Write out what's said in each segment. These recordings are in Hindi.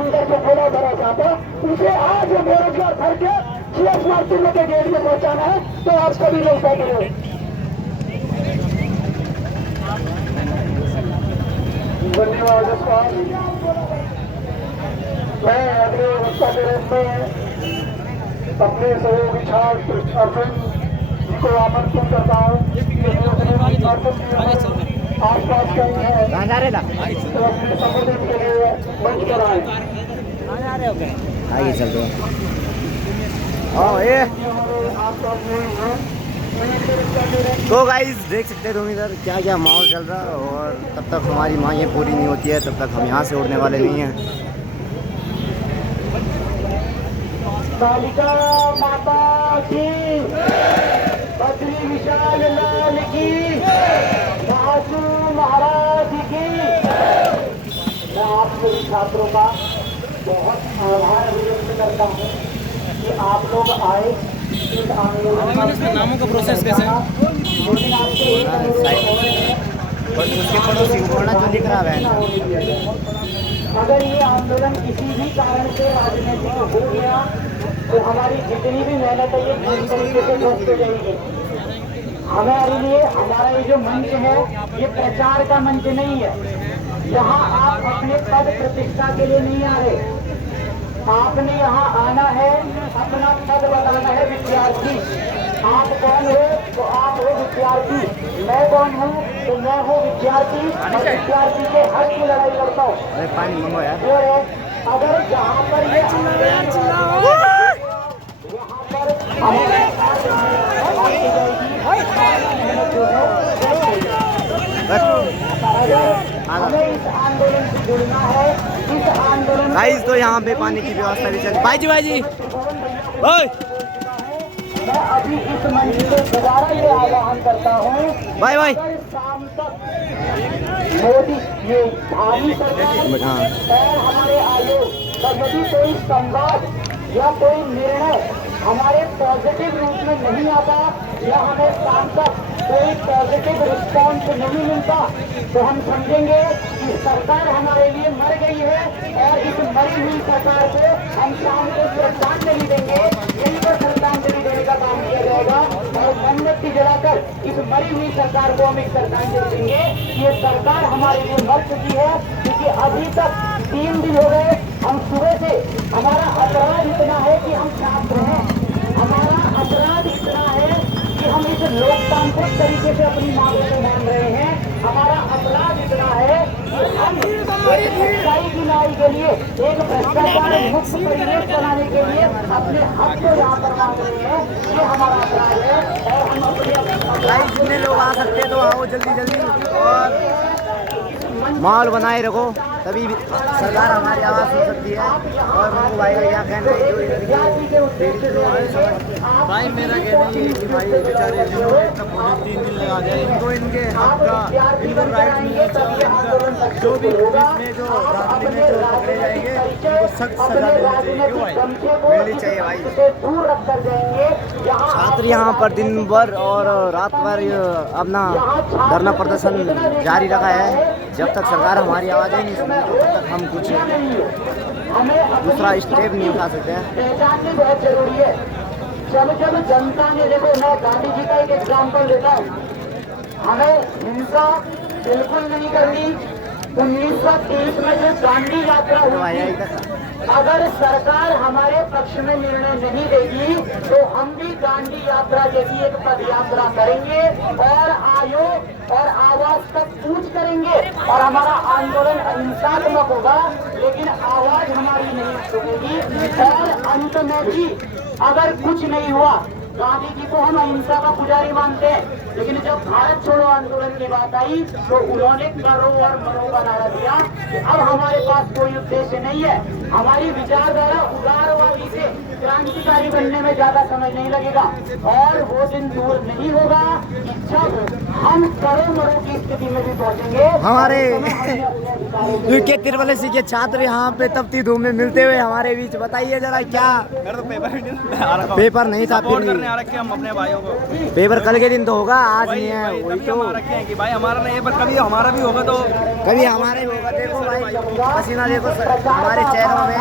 अंदर से खोला भरा जाता, उसे आज बेरोजगार भर के CSR के गेट में पहुंचाना है। तो आप सभी लोग बैठे हो। धन्यवाद साहब। मैं अगले अवस्था के रूप में अपने सहयोगी छात्र अर्जुन जी को आमंत्रित करता हूँ। आसपास कहीं है तो अपने संबोधन के लिए मंच पर आए। आगे चल रहे ये तो गाइस देख सकते हैं तुम इधर क्या क्या माहौल चल रहा है। और तब तक हमारी मांगें पूरी नहीं होती है तब तक हम यहाँ से उड़ने वाले नहीं हैं। कालिका माता की, बद्री विशाल लाल की, महाजू महाराज की। मैं आप सभी छात्रों का बहुत आभार व्यक्त करता हूँ कि आप लोग आए इस आंदोलन। नामों का प्रोसेस कैसे है? उसके पड़ोसी जो लिख रहा है अगर ये आंदोलन किसी भी कारण से राजनीतिक हो गया तो हमारी जितनी भी मेहनत है ये पूरी तरीके से ध्वस्त हो जाएगी। हमारे लिए हमारा ये जो मंच है ये प्रचार का मंच नहीं है। यहाँ आप अपने पद प्रतिष्ठा के लिए नहीं आ रहे, आपने यहाँ आना है अपना पद बताना है। विद्यार्थी आप कौन हो? तो आप हो विद्यार्थी। मैं कौन हूँ? तो मैं हूँ विद्यार्थी और विद्यार्थी के हक की लड़ाई करता हूँ। अरे पानी मंगो यार। अगर जहाँ पर ये हमें इस आंदोलन से जुड़ना है। इस आंदोलन गाइस तो यहाँ पे पानी की व्यवस्था भी चल रही। भाई जी मैं अभी इस मंच से दोबारा ये आह्वान करता हूँ भाई शाम तक मोदी ये भावी सरकार और हमारे आयोग का यदि कोई संवाद या कोई निर्णय हमारे पॉजिटिव रूप में नहीं आता या हमें शाम तक कोई पॉजिटिव रिस्पॉन्स नहीं मिलता तो हम समझेंगे कि सरकार हमारे लिए मर गई है और इस मरी हुई सरकार को हम शाम को श्रद्धांजलि देंगे। यही पर श्रद्धांजलि देने का काम किया जाएगा और मोमबत्ती जलाकर इस मरी हुई सरकार को हम एक श्रद्धांजलि देंगे। ये सरकार हमारे लिए मर चुकी है क्योंकि अभी तक 3 दिन हो गए हम सुबह से। हमारा अपराध इतना है कि हम छात्र हैं, हमारा अपराध इतना है कि हम इस लोकतांत्रिक तरीके से अपनी मांगों को मान रहे हैं। हमारा अपराध इतना है कि हम सच्चाई की लड़ाई के लिए एक भ्रष्टाचार मुक्त परिवेश बनाने के लिए अपने हक को यहाँ पर मांग रहे हैं। ये हमारा अपराध है और हम अपने जितने लोग आ सकते हैं तो आओ जल्दी और माहौल बनाए रखो तभी सरकार हमारी आवाज़ सुन सकती है। और मम्मू भाई का क्या कहना है? भाई मेरा कहना ये है कि भाई बेचारे 3 दिन लगा जाए इनको इनके हक का इनको राइट मिलना चाहिए। जो भी इसमें जो दाखिले में जो पकड़े जाएंगे उनको सख्त सजा देनी चाहिए। क्यों भाई मिलनी चाहिए भाई। छात्र यहाँ पर दिन भर और रात भर अपना धरना प्रदर्शन जारी रखा है। जब तक सरकार हमारी आवाज़ नहीं सुनेगी तब तक हम कुछ दूसरा स्टेप नहीं उठा सकते हैं। पहचाननी बहुत जरूरी है। जब जनता ने, देखो मैं गांधी जी का एक एग्जाम्पल देता हूँ, हमें हिंसा बिल्कुल नहीं करनी। 1930 में जो दांडी यात्रा हुई थी, अगर सरकार हमारे पक्ष में निर्णय नहीं देगी तो हम भी दांडी यात्रा जैसी एक पद यात्रा करेंगे और आयोग और आवाज तक कूच करेंगे और हमारा आंदोलन अहिंसात्मक होगा लेकिन आवाज हमारी नहीं सुनेगी। और अंत में भी अगर कुछ नहीं हुआ, गांधी जी को हम अहिंसा का पुजारी मानते हैं लेकिन जब भारत छोड़ो आंदोलन की बात आई तो उन्होंने करो और मरो का नारा दिया कि अब हमारे पास कोई उद्देश्य नहीं है। हमारी विचारधारा उदारवादी से क्रांतिकारी बनने में ज्यादा समय नहीं लगेगा और वो दिन दूर नहीं होगा कि जब हम करो मरो की स्थिति में भी पहुंचेंगे। हमारे यूके तिरुवल्लसी के छात्र यहाँ पे तपती धूप में मिलते हुए हमारे बीच, बताइए जरा क्या पेपर नहीं था हम अपने भाइयों को पेपर कल के दिन तो होगा, आज नहीं है। वही तो रखे हैं कि भाई हमारा नहीं है पर कभी हमारा भी होगा तो कभी हमारे होगा। देखो भाई पसीना देखो हमारे चेहरों में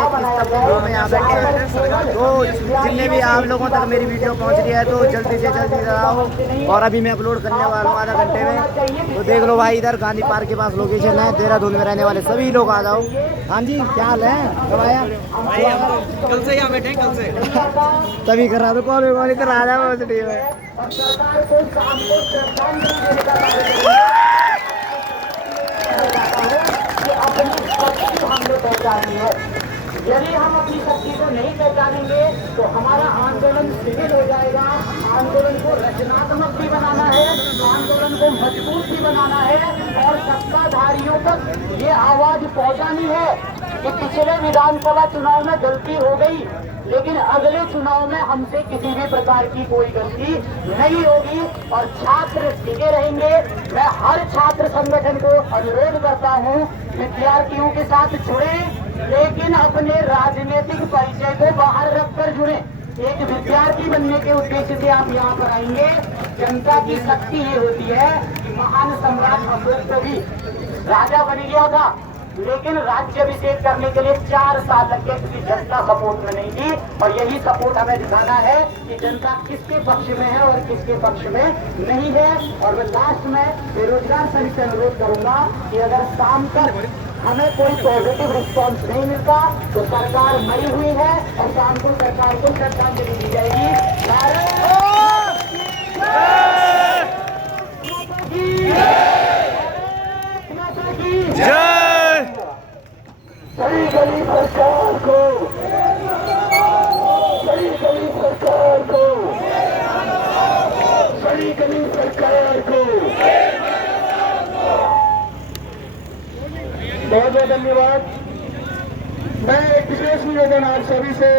बैठे हैं। तो जितने भी आप लोगों तक मेरी वीडियो पहुंच रही है तो जल्दी से जल्दी आओ। और अभी मैं अपलोड करने वाला हूँ आधा घंटे में। तो देख लो भाई, इधर गांधी पार्क के पास लोकेशन है। देहरादून में रहने वाले सभी लोग आ जाओ। हाँ जी, क्या हाल है? कब आया? भाई हम कल से यहाँ बैठे हैं, कल से तभी करा दो कॉल कर आ जाओ। और सरकार को काम को श्रद्धांजलि देने का कि अपनी शक्ति हमने पहचानी है। यदि हम अपनी शक्ति को नहीं पहचानेंगे तो हमारा आंदोलन शिथिल हो जाएगा। आंदोलन को रचनात्मक भी बनाना है, आंदोलन को मजबूत भी बनाना है और सत्ताधारियों तक ये आवाज पहुंचानी है कि पिछले विधानसभा चुनाव में गलती हो गई, लेकिन अगले चुनाव में हमसे किसी भी प्रकार की कोई गलती नहीं होगी और छात्र टिके रहेंगे। मैं हर छात्र संगठन को अनुरोध करता हूं, विद्यार्थियों के साथ जुड़े, लेकिन अपने राजनीतिक परिचय को बाहर रखकर जुड़े। एक विद्यार्थी बनने के उद्देश्य से आप यहाँ पर आएंगे। जनता की शक्ति ये होती है कि महान सम्राट अशोक को भी राजा बन गया था, लेकिन राज्याभिषेक करने के लिए 4 साल लग गए क्योंकि जनता सपोर्ट में नहीं थी। और यही सपोर्ट हमें दिखाना है कि जनता किसके पक्ष में है और किसके पक्ष में नहीं है। और मैं लास्ट में बेरोजगार संघ से अनुरोध करूंगा कि अगर शाम तक हमें कोई पॉजिटिव रिस्पॉन्स नहीं मिलता तो सरकार मरी हुई है और शाम को सरकार को श्रद्धांजलि दी जाएगी। सही गली सरकार को, सही गली सरकार को, सही गली सरकार को बहुत बहुत धन्यवाद। मैं एक विशेष निवेदन आप सभी से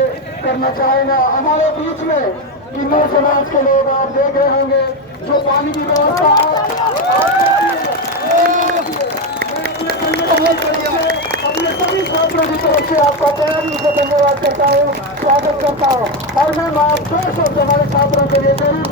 करना चाहूंगा। हमारे बीच में किन्नर समाज के लोग आप देख रहे होंगे जो पानी की व्यवस्था अपने सभी छात्रों की तरफ से आपका तैयारी से धन्यवाद करता हूँ, स्वागत करता हूँ। और मैं आप 2 शब्द हमारे छात्रों के लिए जरूर